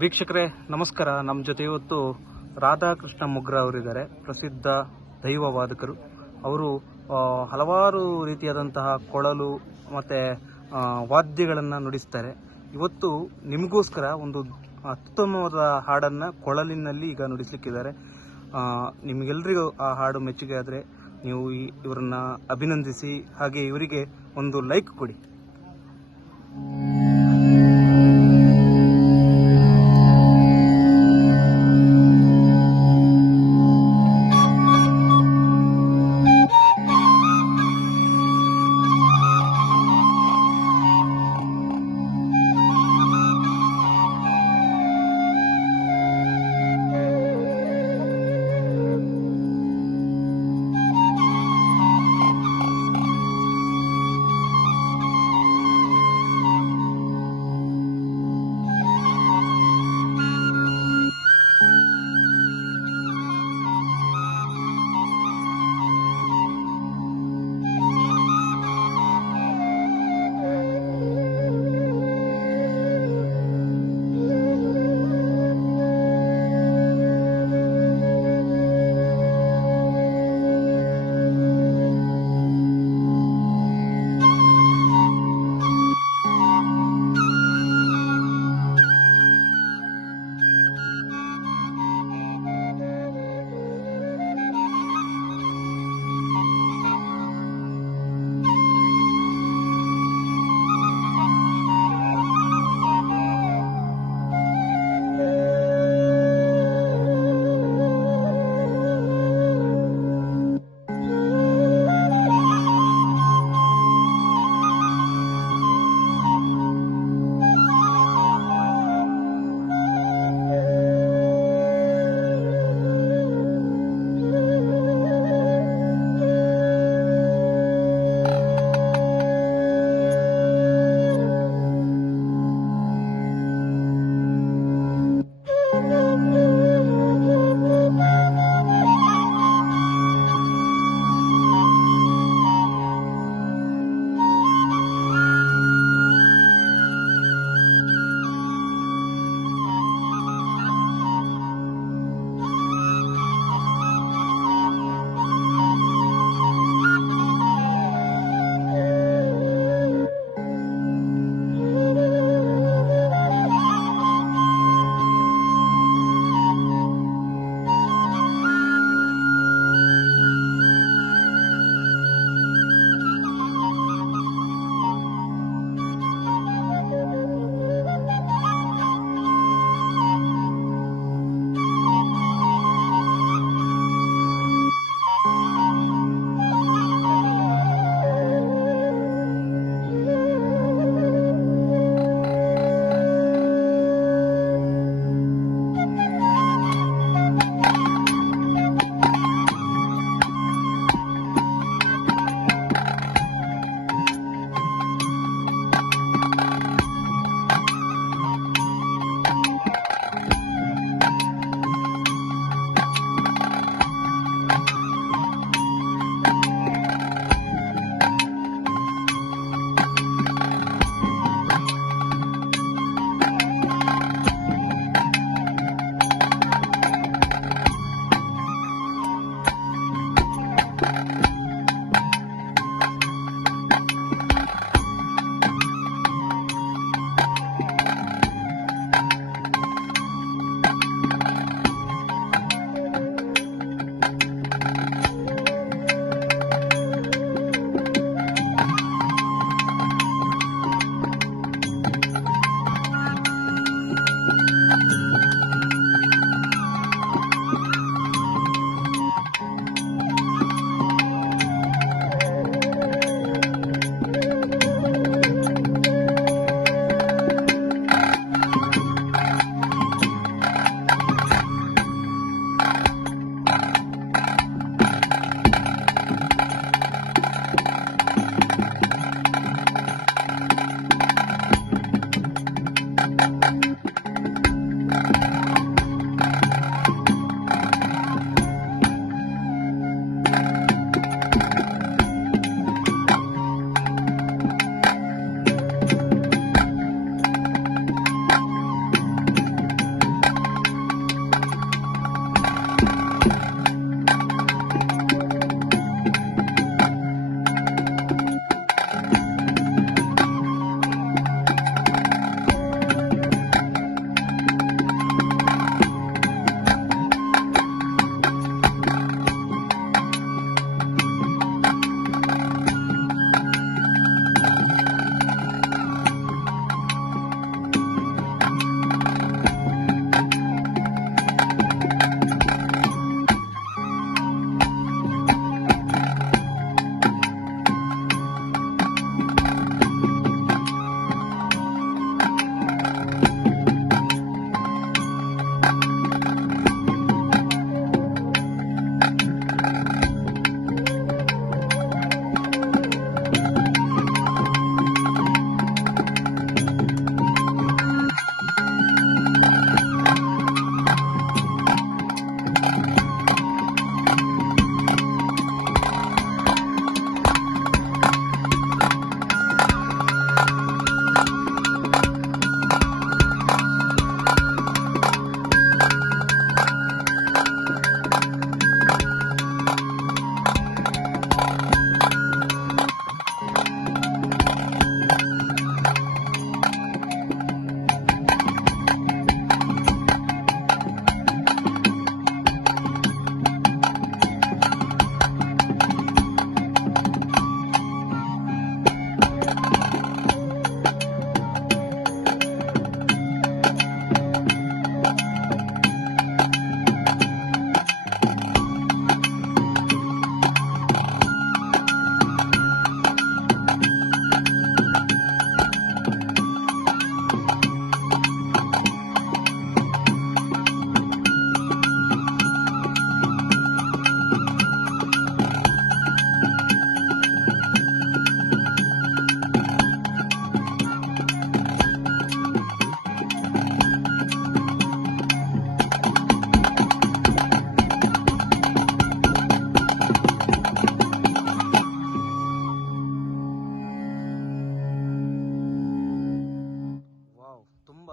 ವೀಕ್ಷಕರೇ ನಮಸ್ಕಾರ. ನಮ್ಮ ಜೊತೆ ಇವತ್ತು ರಾಧಾಕೃಷ್ಣ ಮೊಗ್ರ ಅವರಿದ್ದಾರೆ. ಪ್ರಸಿದ್ಧ ದೈವವಾದಕರು. ಅವರು ಹಲವಾರು ರೀತಿಯಾದಂತಹ ಕೊಳಲು ಮತ್ತು ವಾದ್ಯಗಳನ್ನು ನುಡಿಸ್ತಾರೆ. ಇವತ್ತು ನಿಮಗೋಸ್ಕರ ಒಂದು ಅತ್ಯುತ್ತಮವಾದ ಹಾಡನ್ನು ಕೊಳಲಿನಲ್ಲಿ ಈಗ ನುಡಿಸಲಿಕ್ಕಿದ್ದಾರೆ. ನಿಮಗೆಲ್ಲರಿಗೂ ಆ ಹಾಡು ಮೆಚ್ಚುಗೆ ಆದರೆ ನೀವು ಇವರನ್ನ ಅಭಿನಂದಿಸಿ, ಹಾಗೆ ಇವರಿಗೆ ಒಂದು ಲೈಕ್ ಕೊಡಿ.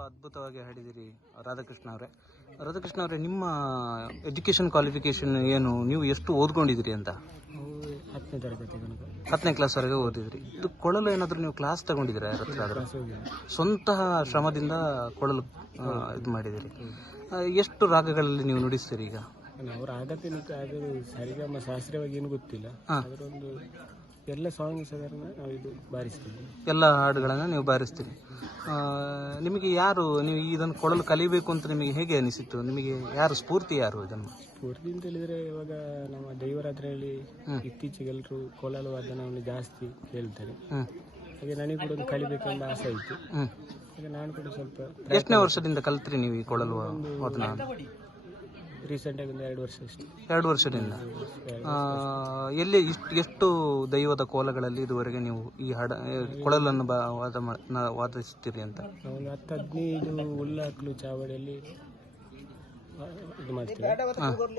ಅದ್ಭುತವಾಗಿ ಹಾಡಿದಿರಿ ರಾಧಾಕೃಷ್ಣ ಅವರೇ. ರಾಧಾಕೃಷ್ಣ ಅವರೇ, ನಿಮ್ಮ ಎಜುಕೇಷನ್ ಕ್ವಾಲಿಫಿಕೇಶನ್ ಏನು? ನೀವು ಎಷ್ಟು ಓದ್ಕೊಂಡಿದ್ದೀರಿ ಅಂತ? 10ನೇ ತರಗತಿ ತನಕ. 10ನೇ ಕ್ಲಾಸ್ವರೆಗೆ ಓದಿದ್ರಿ. ಇದು ಕೊಳಲು ಏನಾದರೂ ನೀವು ಕ್ಲಾಸ್ ತಗೊಂಡಿದ್ದೀರಾ ಯಾರ ಹತ್ರ ಆದರೂ? ಸ್ವಂತ ಶ್ರಮದಿಂದ ಕೊಳಲು ಇದು ಮಾಡಿದ್ದೀರಿ. ಎಷ್ಟು ರಾಗಗಳಲ್ಲಿ ನೀವು ನುಡಿಸ್ತೀರಿ ಈಗ? ನಾವು ರಾಗತೆ ಅದು ಸರಿಗಮ ಶಾಸ್ತ್ರೀಯವಾಗಿ ಏನು ಗೊತ್ತಿಲ್ಲ. ಅದರೊಂದು ಎಲ್ಲ ಸಾಂಗ್ ಸಾಧಾರಣ ನಾವು ಇದು ಬಾರಿಸ್ತೀವಿ. ಎಲ್ಲ ಹಾಡುಗಳನ್ನು ನೀವು ಬಾರಿಸ್ತೀರಿ. ನಿಮಗೆ ಯಾರು, ನೀವು ಇದನ್ನು ಕೊಳಲು ಕಲಿಬೇಕು ಅಂತ ನಿಮಗೆ ಹೇಗೆ ಅನಿಸಿತ್ತು? ನಿಮಗೆ ಯಾರು ಸ್ಫೂರ್ತಿ, ಯಾರು ಇದನ್ನು ಸ್ಫೂರ್ತಿ ಅಂತ ಹೇಳಿದರೆ, ಇವಾಗ ನಮ್ಮ ದೈವರಾತ್ರಿಯಲ್ಲಿ ಇತ್ತೀಚೆಗೆ ಎಲ್ಲರೂ ಕೊಳಲು ವಾದನವನ್ನು ಜಾಸ್ತಿ ಹೇಳ್ತಾರೆ. ಹಾಗೆ ನನಗೆ ಕೂಡ ಒಂದು ಕಲಿಬೇಕೆಂಬ ಆಸೆ ಇತ್ತು. ಹಾಗೆ ನಾನು ಕೂಡ ಸ್ವಲ್ಪ. ಎಷ್ಟನೇ ವರ್ಷದಿಂದ ಕಲ್ತ್ರಿ ನೀವು ಈ ಕೊಳಲು ವಾದನ? ರೀಸೆಂಟಾಗಿ ಒಂದು 2 ವರ್ಷ ಅಷ್ಟೇ. 2 ವರ್ಷದಿಂದ. ಎಲ್ಲಿ ಎಷ್ಟು ದೈವದ ಕೋಲಗಳಲ್ಲಿ ಇದುವರೆಗೆ ನೀವು ಈ ಕೊಳಲನ್ನು ವಾದಿಸ್ತೀರಿ ಅಂತ? ಒಂದು 10-15 ಉಲ್ಲಾಕ್ಲು ಚಾವಡಿಯಲ್ಲಿ ಇದು ಮಾಡ್ತೇವೆ.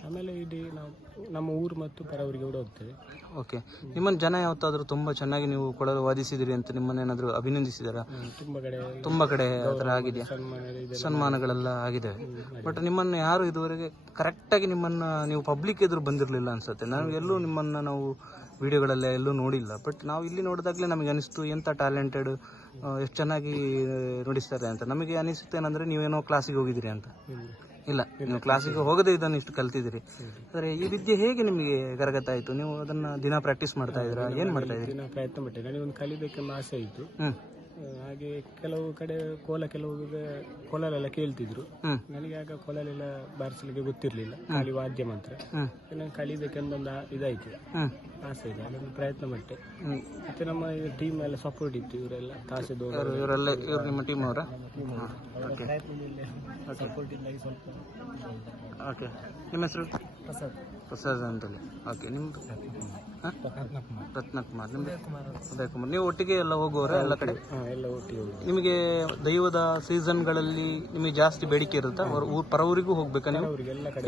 ಆಮೇಲೆ ಇಡೀ ನಾವು ನಮ್ಮ ಊರು ಮತ್ತು ಪರವರಿಗೆ ಕೂಡ ಹೋಗ್ತೇವೆ. ಓಕೆ. ನಿಮ್ಮನ್ನು ಜನ ಯಾವತ್ತಾದರೂ ತುಂಬ ಚೆನ್ನಾಗಿ ನೀವು ಕೊಳಲು ವಾದಿಸಿದಿರಿ ಅಂತ ನಿಮ್ಮನ್ನೇನಾದರೂ ಅಭಿನಂದಿಸಿದಾರಾ? ತುಂಬ ಕಡೆ ಆ ಥರ ಆಗಿದೆಯಾ? ಸನ್ಮಾನಗಳೆಲ್ಲ ಆಗಿದ್ದಾವೆ. ಬಟ್ ನಿಮ್ಮನ್ನು ಯಾರು ಇದುವರೆಗೆ ಕರೆಕ್ಟಾಗಿ ನಿಮ್ಮನ್ನು, ನೀವು ಪಬ್ಲಿಕ್ ಎದುರು ಬಂದಿರಲಿಲ್ಲ ಅನ್ಸುತ್ತೆ. ನಾವೆಲ್ಲೂ ನಿಮ್ಮನ್ನು ನಾವು ವಿಡಿಯೋಗಳಲ್ಲೇ ಎಲ್ಲೂ ನೋಡಿಲ್ಲ. ಬಟ್ ನಾವು ಇಲ್ಲಿ ನೋಡಿದಾಗಲೇ ನಮಗೆ ಅನಿಸ್ತು, ಎಂಥ ಟ್ಯಾಲೆಂಟೆಡ್, ಎಷ್ಟು ಚೆನ್ನಾಗಿ ನುಡಿಸ್ತಾರೆ ಅಂತ. ನಮಗೆ ಅನಿಸುತ್ತೇನೆಂದರೆ ನೀವೇನೋ ಕ್ಲಾಸಿಗೆ ಹೋಗಿದ್ದೀರಿ ಅಂತ. ಇಲ್ಲ, ನೀವು ಕ್ಲಾಸಿಗೆ ಹೋಗದೆ ಇದನ್ನು ಇಷ್ಟು ಕಲ್ತಿದ್ದೀರಿ. ಆದರೆ ಈ ವಿದ್ಯೆ ಹೇಗೆ ನಿಮಗೆ ಕರಗತ ಆಯಿತು? ನೀವು ಅದನ್ನು ದಿನ ಪ್ರಾಕ್ಟೀಸ್ ಮಾಡ್ತಾ ಇದ್ದೀರಾ? ಏನು ಮಾಡ್ತಾ ಇದ್ದೀರಿ? ದಿನ ಪ್ರಯತ್ನ ಪಟ್ಟೆ. ನನಗೆ ಒಂದು ಕಲಿಬೇಕೆಂಬ ಆಸೆ ಇತ್ತು. ಹಾಗೆ ಕೆಲವು ಕಡೆ ಕೆಲವು ಕೊಳಲೆಲ್ಲ ಕೇಳ್ತಿದ್ರು. ನನಗೆ ಆಗ ಕೊಳಲೆಲ್ಲ ಬಾರಿಸಲಿಕ್ಕೆ ಗೊತ್ತಿರಲಿಲ್ಲ, ಖಾಲಿ ವಾದ್ಯ ಮಾತ್ರ. ನಾನು ಕಲಿಬೇಕೆಂಬ ಒಂದು ಇದಾಯ್ತು, ಆಸೆ ಇದೆ. ಅದನ್ನು ಪ್ರಯತ್ನ ಪಟ್ಟೆ. ಮತ್ತೆ ನಮ್ಮ ಟೀಮ್ ಎಲ್ಲ ಸಪೋರ್ಟ್ ಇತ್ತು. ಇವರೆಲ್ಲ ಇವರೆಲ್ಲ ನಿಮ್ಮ ಟೀಮ್ ಅವರ ಸಪೋರ್ಟ್ ಇಂದಾಗಿ ಸ್ವಲ್ಪ. ಓಕೆ. ನಿಮ್ಮ ಹೆಸರು? ಪ್ರಸಾದ್ ಅಂತೇಳಿ. ಓಕೆ. ನಿಮ್ಮದು? ರತ್ನಕುಮಾರ್. ನಿಮ್ಮದು? ಉದಯ್ ಕುಮಾರ್. ನೀವು ಒಟ್ಟಿಗೆ ಎಲ್ಲ ಹೋಗುವವರ ಎಲ್ಲ ಕಡೆ? ಎಲ್ಲ ಒಟ್ಟಿಗೆ. ನಿಮಗೆ ದೈವದ ಸೀಸನ್ಗಳಲ್ಲಿ ನಿಮಗೆ ಜಾಸ್ತಿ ಬೇಡಿಕೆ ಇರುತ್ತಾ? ಪರ ಊರಿಗೂ ಹೋಗ್ಬೇಕಾ ನೀವು?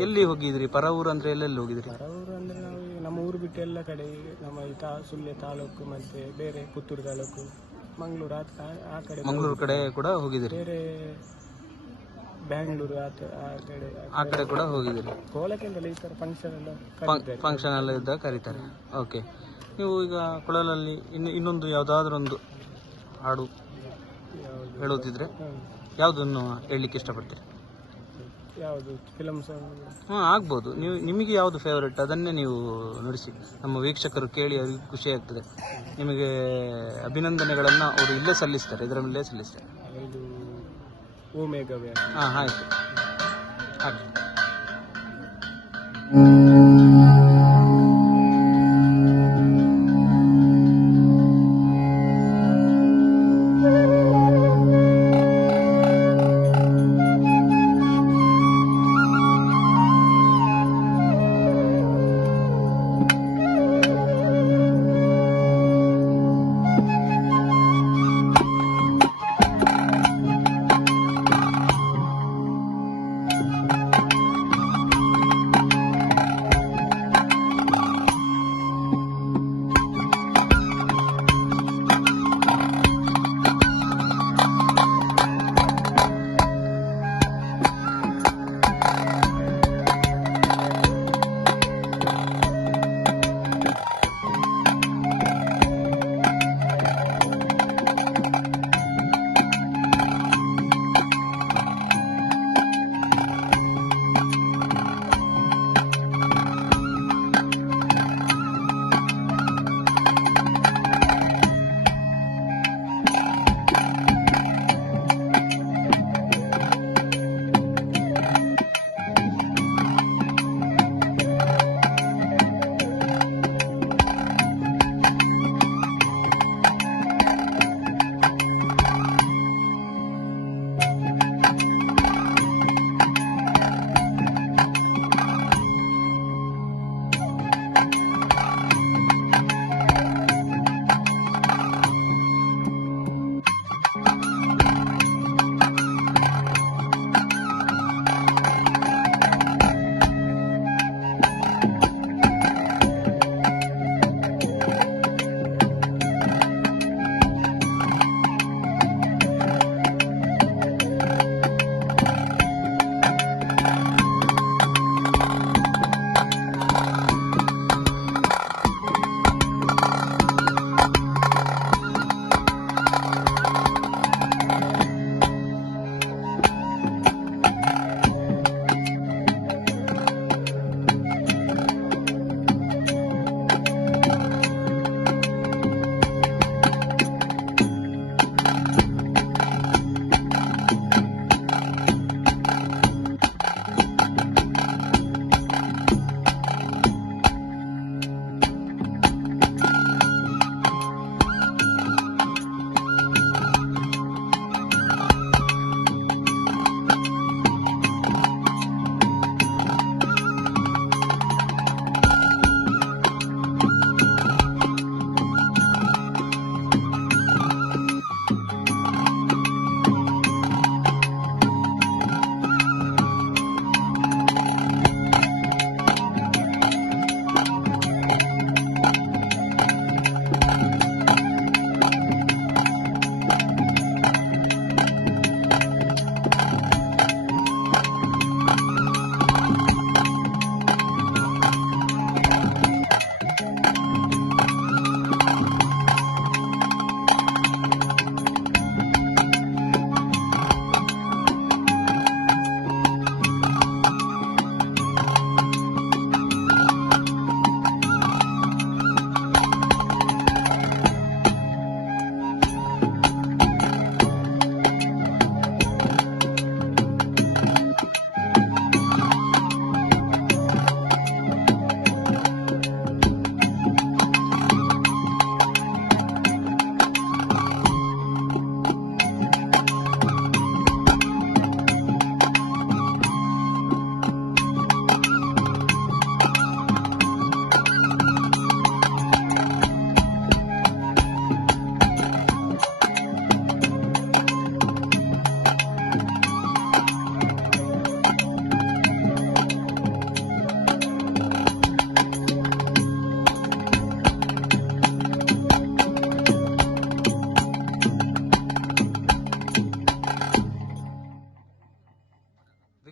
ಎಲ್ಲಿ ಹೋಗಿದ್ರಿ? ಪರ ಊರು ಅಂದ್ರೆ ಎಲ್ಲೆಲ್ಲಿ ಹೋಗಿದ್ರಿ? ಪರ ಊರು ಅಂದ್ರೆ ನಾವು ನಮ್ಮ ಊರು ಬಿಟ್ಟು ಎಲ್ಲ ಕಡೆ, ನಮ್ಮ ಈ ಸುಳ್ಯ ತಾಲೂಕು ಮತ್ತೆ ಬೇರೆ ಪುತ್ತೂರು ತಾಲೂಕು, ಮಂಗಳೂರು ಆ ಕಡೆ. ಮಂಗಳೂರು ಕಡೆ ಕೂಡ ಹೋಗಿದ್ರಿ? ಬೇರೆ ಬ್ಯಾಂಗ್ಳೂರು ಆ ಕಡೆ ಕೂಡ ಹೋಗಿದ್ದೀರಿ? ಕೋಲಕ್ಕೆಂದಲ್ಲ ಈ ಥರ ಫಂಕ್ಷನ್ ಎಲ್ಲ ಇದ್ದಾಗ ಕರೀತಾರೆ. ಓಕೆ. ನೀವು ಈಗ ಕೊಳಲಲ್ಲಿ ಇನ್ನೊಂದು ಯಾವುದಾದ್ರೂ ಒಂದು ಹಾಡು ಹೇಳುತ್ತಿದ್ರೆ ಯಾವುದನ್ನು ಹೇಳಲಿಕ್ಕೆ ಇಷ್ಟಪಡ್ತೀರಿ? ಯಾವುದು ಫಿಲಮ್ ಸಾಂಗ್? ಆಗ್ಬೋದು. ನಿಮಗೆ ಯಾವುದು ಫೇವರೆಟ್ ಅದನ್ನೇ ನೀವು ನುಡಿಸಿ. ನಮ್ಮ ವೀಕ್ಷಕರು ಕೇಳಿ ಅವರಿಗೆ ಖುಷಿ ಆಗ್ತದೆ. ನಿಮಗೆ ಅಭಿನಂದನೆಗಳನ್ನು ಅವರು ಇಲ್ಲೇ ಸಲ್ಲಿಸ್ತಾರೆ, ಇದರ ಮೇಲೆ ಸಲ್ಲಿಸ್ತಾರೆ. ಇದು ಓ ಮೇಘವೇ. ಆಯಿತು. ಹಾಗೆ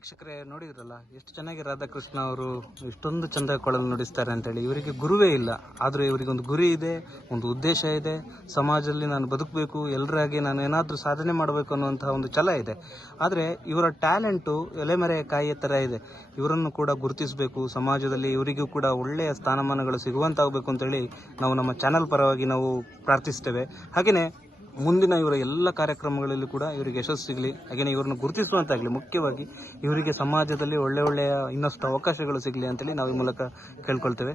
ವೀಕ್ಷಕರೇ ನೋಡಿದ್ರಲ್ಲ ಎಷ್ಟು ಚೆನ್ನಾಗಿ ರಾಧಾಕೃಷ್ಣ ಅವರು ಇಷ್ಟೊಂದು ಚಂದ ಕೊಳಲು ನುಡಿಸ್ತಾರೆ ಅಂತೇಳಿ. ಇವರಿಗೆ ಗುರುವೇ ಇಲ್ಲ, ಆದರೂ ಇವರಿಗೆ ಒಂದು ಗುರಿ ಇದೆ, ಒಂದು ಉದ್ದೇಶ ಇದೆ. ಸಮಾಜದಲ್ಲಿ ನಾನು ಬದುಕಬೇಕು, ಎಲ್ಲರಾಗಿ ನಾನು ಏನಾದರೂ ಸಾಧನೆ ಮಾಡಬೇಕು ಅನ್ನುವಂತಹ ಒಂದು ಛಲ ಇದೆ. ಆದರೆ ಇವರ ಟ್ಯಾಲೆಂಟು ಎಲೆಮರೆಯ ಕಾಯಿಯ ಥರ ಇದೆ. ಇವರನ್ನು ಕೂಡ ಗುರುತಿಸಬೇಕು, ಸಮಾಜದಲ್ಲಿ ಇವರಿಗೂ ಕೂಡ ಒಳ್ಳೆಯ ಸ್ಥಾನಮಾನಗಳು ಸಿಗುವಂತಾಗಬೇಕು ಅಂತೇಳಿ ನಾವು ನಮ್ಮ ಚಾನಲ್ ಪರವಾಗಿ ನಾವು ಪ್ರಾರ್ಥಿಸ್ತೇವೆ. ಹಾಗೆಯೇ ಮುಂದಿನ ಇವರ ಎಲ್ಲ ಕಾರ್ಯಕ್ರಮಗಳಲ್ಲಿ ಕೂಡ ಇವರಿಗೆ ಯಶಸ್ಸು ಸಿಗಲಿ, ಹಾಗೆಯೇ ಇವರನ್ನು ಗುರುತಿಸುವಂತಾಗಲಿ, ಮುಖ್ಯವಾಗಿ ಇವರಿಗೆ ಸಮಾಜದಲ್ಲಿ ಒಳ್ಳೆಯ ಇನ್ನಷ್ಟು ಅವಕಾಶಗಳು ಸಿಗಲಿ ಅಂತೇಳಿ ನಾವು ಈ ಮೂಲಕ ಕೇಳ್ಕೊಳ್ತೇವೆ.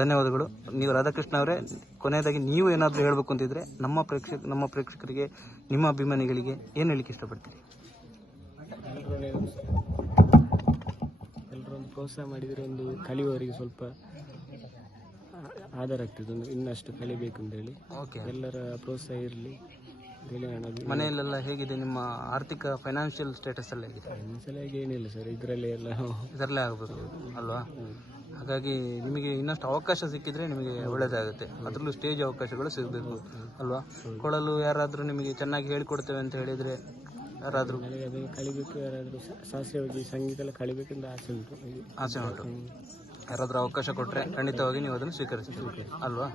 ಧನ್ಯವಾದಗಳು. ನೀವು ರಾಧಾಕೃಷ್ಣ ಅವರೇ, ಕೊನೆಯದಾಗಿ ನೀವು ಏನಾದರೂ ಹೇಳಬೇಕು ಅಂತಿದ್ರೆ ನಮ್ಮ ಪ್ರೇಕ್ಷಕರಿಗೆ, ನಿಮ್ಮ ಅಭಿಮಾನಿಗಳಿಗೆ ಏನು ಹೇಳಲಿಕ್ಕೆ ಇಷ್ಟಪಡ್ತೀರಿ? ಎಲ್ಲರೊಂದು ಪ್ರೋತ್ಸಾಹ ಮಾಡಿದರೆ ಒಂದು ಕಲಿಯುವವರಿಗೆ ಸ್ವಲ್ಪ ಆಧಾರ ಆಗ್ತದೆ, ಒಂದು ಇನ್ನಷ್ಟು ಕಲಿಬೇಕು ಅಂತೇಳಿ. ಓಕೆ, ಎಲ್ಲರ ಪ್ರೋತ್ಸಾಹ ಇರಲಿ ಅಂತೇಳಿ ನಾನು ಮನೆಯಲ್ಲೆಲ್ಲ ಹೇಗಿದೆ? ನಿಮ್ಮ ಆರ್ಥಿಕ ಫೈನಾನ್ಷಿಯಲ್ ಸ್ಟೇಟಸ್ ಎಲ್ಲ ಹೇಗಿದೆ? ಸಲಹೆಗೆ ಏನಿಲ್ಲ ಸರ್, ಇದರಲ್ಲೇ ಎಲ್ಲ ಇದರಲ್ಲೇ ಆಗಬೇಕು ಅಲ್ವಾ? ಹಾಗಾಗಿ ನಿಮಗೆ ಇನ್ನಷ್ಟು ಅವಕಾಶ ಸಿಕ್ಕಿದ್ರೆ ನಿಮಗೆ ಒಳ್ಳೆಯದಾಗುತ್ತೆ. ಅದರಲ್ಲೂ ಸ್ಟೇಜ್ ಅವಕಾಶಗಳು ಸಿಗಬೇಕು ಅಲ್ವಾ? ಕೊಳಲು ಯಾರಾದರೂ ನಿಮಗೆ ಚೆನ್ನಾಗಿ ಹೇಳಿಕೊಡ್ತೇವೆ ಅಂತ ಹೇಳಿದರೆ ಯಾರಾದರೂ ನನಗೆ ಅದನ್ನು ಕಲಿಬೇಕು, ಯಾರಾದರೂ ಶಾಸ್ತ್ರೀಯವಾಗಿ ಸಂಗೀತ ಎಲ್ಲ ಕಲಿಬೇಕೆಂದು ಆಸೆ ಉಂಟು. ಯಾರಾದರೂ ಅವಕಾಶ ಕೊಟ್ಟರೆ ಖಂಡಿತವಾಗಿ ನೀವು ಅದನ್ನು ಸ್ವೀಕರಿಸ್ತೀವಿ ಅಲ್ವಾ?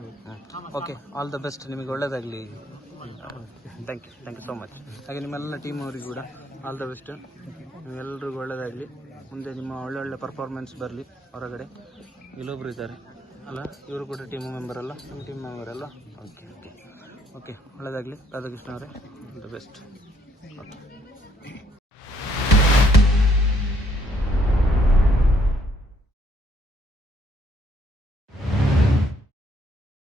ಓಕೆ, ಆಲ್ ದ ಬೆಸ್ಟ್, ನಿಮಗೆ ಒಳ್ಳೆಯದಾಗಲಿ. Thank you so much. ಹಾಗೆ ನಿಮ್ಮೆಲ್ಲ ಟೀಮ್ ಅವರಿಗೂ ಕೂಡ ಆಲ್ ದ ಬೆಸ್ಟ್, ನಿಮ್ಮೆಲ್ಲರಿಗೂ ಒಳ್ಳೆಯದಾಗಲಿ. ಮುಂದೆ ನಿಮ್ಮ ಒಳ್ಳೊಳ್ಳೆ ಪರ್ಫಾರ್ಮೆನ್ಸ್ ಬರಲಿ. ಹೊರಗಡೆ ಇಲ್ಲೊಬ್ರು ಇದ್ದಾರೆ ಅಲ್ಲ, ಇವರು ಕೂಡ ಟೀಮ್ ಮೆಂಬರ್ ಅಲ್ಲ, ನಿಮ್ಮ ಟೀಮ್ ಮೆಂಬರ್ ಅಲ್ಲ? ಓಕೆ, ಒಳ್ಳೆಯದಾಗಲಿ ರಾಧಾಕೃಷ್ಣ ಅವರೇ, ಆಲ್ ದ ಬೆಸ್ಟ್. ಓಕೆ.